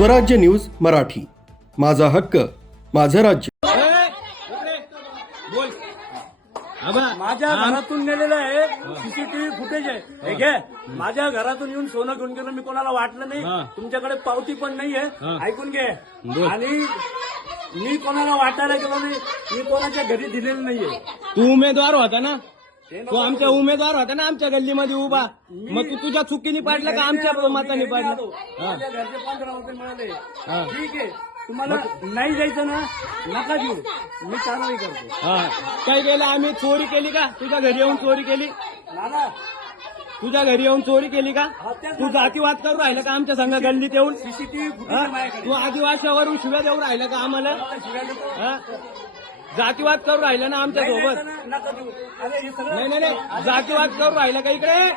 स्वराज्य न्यूज मराठी, माझा हक्क माझं राज्य. माझ्या घरातून नेलेलं आहे सीसीटीव्ही फुटेज आहे. ठीक आहे, माझ्या घरातून येऊन सोनं घेऊन गेलं, मी कोणाला वाटलं नाही. तुमच्याकडे पावती पण नाहीये, ऐकून घे. आणि मी कोणाला वाटायला गेलो नाही, मी कोणाच्या घरी दिलेलं नाहीये. तू उमेदवार होता ना, तू आमच्या उमेदवार होता ना, आमच्या गल्लीमध्ये उभा. मग तू तुझ्या चुकीने पाडलं का आमच्या मताने पाडलं? माझ्या घरचे 15 रुपये मिळाले. ठीक आहे, तुम्हाला नाही जायचं ना, नका देऊ, मी कारवाई करतो. काय केलं आम्ही? चोरी केली का? तुझ्या घरी येऊन चोरी केली? दादा, तुझ्या घरी येऊन चोरी केली का? तू जातीवाद करू राहिला का आमच्या संघ गल्लीत येऊन? सीसीटीव्ही फुटेज माझ्याकडे. तू आदिवासीवरून शिव्या देऊ राहिला का आम्हाला? शिव्या देतो. जातीवाद करू राहिला ना आमच्या सोबत? नका देऊ. अरे हे सगळं नाही नाही नाही, जातीवाद करू राहिला का? इकडे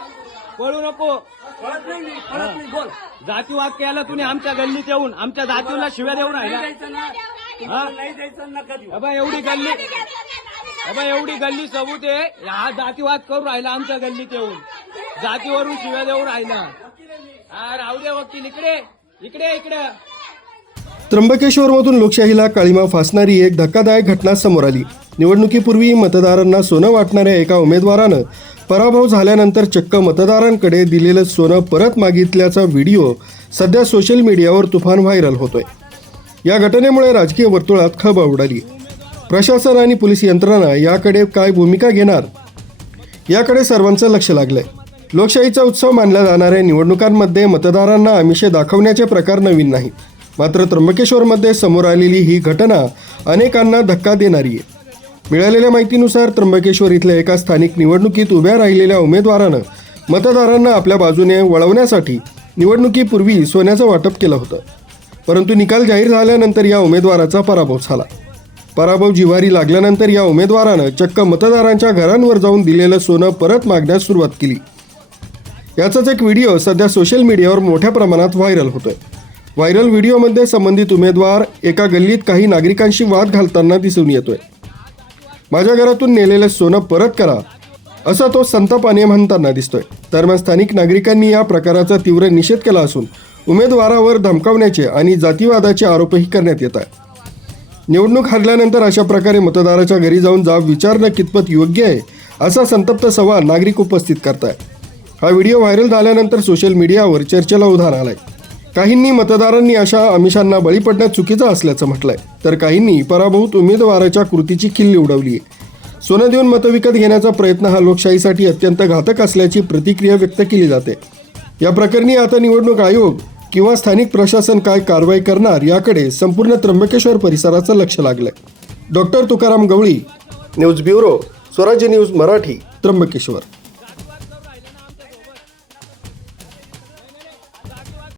पळू नको. कळत नाही, कळत नाही. बोल. जातीवाद केला तुम्ही आमच्या गल्लीत येऊन, आमच्या जातीला शिव्या देऊ राहिला. नाही जायचं ना, तुम्हाला नाही जायचं, नका देऊ. अबा एवढी गल्ली सबूत आहे, हा जातीवाद करू राहिला आमच्या गल्लीत येऊन, जातीवरून शिव्या देऊ राहिला. राहू दे वकील, इकडे इकडे इकडे. त्र्यंबकेश्वरमधून लोकशाहीला काळीमा फासणारी एक धक्कादायक घटना समोर आली. निवडणुकीपूर्वी मतदारांना सोनं वाटणाऱ्या एका उमेदवारानं पराभव झाल्यानंतर चक्क मतदारांकडे दिलेलं सोनं परत मागितल्याचा व्हिडिओ सध्या सोशल मीडियावर तुफान व्हायरल होतोय. या घटनेमुळे राजकीय वर्तुळात खळबळ उडाली. प्रशासन आणि पोलीस यंत्रणा याकडे काय भूमिका घेणार, याकडे सर्वांचं लक्ष लागलंय. लोकशाहीचा उत्सव मानल्या जाणाऱ्या निवडणुकांमध्ये मतदारांना आमिषे दाखवण्याचे प्रकार नवीन नाहीत. मात्र त्र्यंबकेश्वरमध्ये समोर आलेली ही घटना अनेकांना धक्का देणारी आहे. मिळालेल्या माहितीनुसार त्र्यंबकेश्वर इथल्या एका स्थानिक निवडणुकीत उभ्या राहिलेल्या उमेदवारानं मतदारांना आपल्या बाजूने वळवण्यासाठी निवडणुकीपूर्वी सोन्याचं वाटप केलं होतं. परंतु निकाल जाहीर झाल्यानंतर या उमेदवाराचा पराभव झाला. पराभव जिव्हारी लागल्यानंतर या उमेदवारानं चक्क मतदारांच्या घरांवर जाऊन दिलेलं सोनं परत मागण्यास सुरुवात केली. याचाच एक व्हिडिओ सध्या सोशल मीडियावर मोठ्या प्रमाणात व्हायरल होतोय. व्हायरल व्हिडिओमध्ये संबंधित उमेदवार एका गल्लीत काही नागरिकांशी वाद घालताना दिसून येतोय. माझ्या घरातून नेलेलं सोनं परत करा, असा तो संतापाने म्हणताना दिसतोय. दरम्यान स्थानिक नागरिकांनी या प्रकाराचा तीव्र निषेध केला असून उमेदवारावर धमकावण्याचे आणि जातीवादाचे आरोपही करण्यात येत आहे. निवडणूक हरल्यानंतर अशा प्रकारे मतदाराच्या घरी जाऊन जाब विचारणं कितपत योग्य आहे, असा संतप्त सवाल नागरिक उपस्थित करताय. हा व्हिडिओ व्हायरल झाल्यानंतर सोशल मीडियावर चर्चेला उधाण आलंय. काहींनी मतदारांनी अशा आमिषांना बळी पडण्यात चुकीचं असल्याचं म्हटलंय, तर काहींनी पराभूत उमेदवाराच्या कृतीची खिल्ली उडवली आहे. सोनं देऊन मतं विकत घेण्याचा प्रयत्न हा लोकशाहीसाठी अत्यंत घातक असल्याची प्रतिक्रिया व्यक्त केली जाते. या प्रकरणी आता निवडणूक आयोग किंवा स्थानिक प्रशासन काय कारवाई करणार, याकडे संपूर्ण त्र्यंबकेश्वर परिसराचं लक्ष लागलंय. डॉक्टर तुकाराम गवळी, न्यूज ब्युरो, स्वराज्य न्यूज मराठी, त्र्यंबकेश्वर.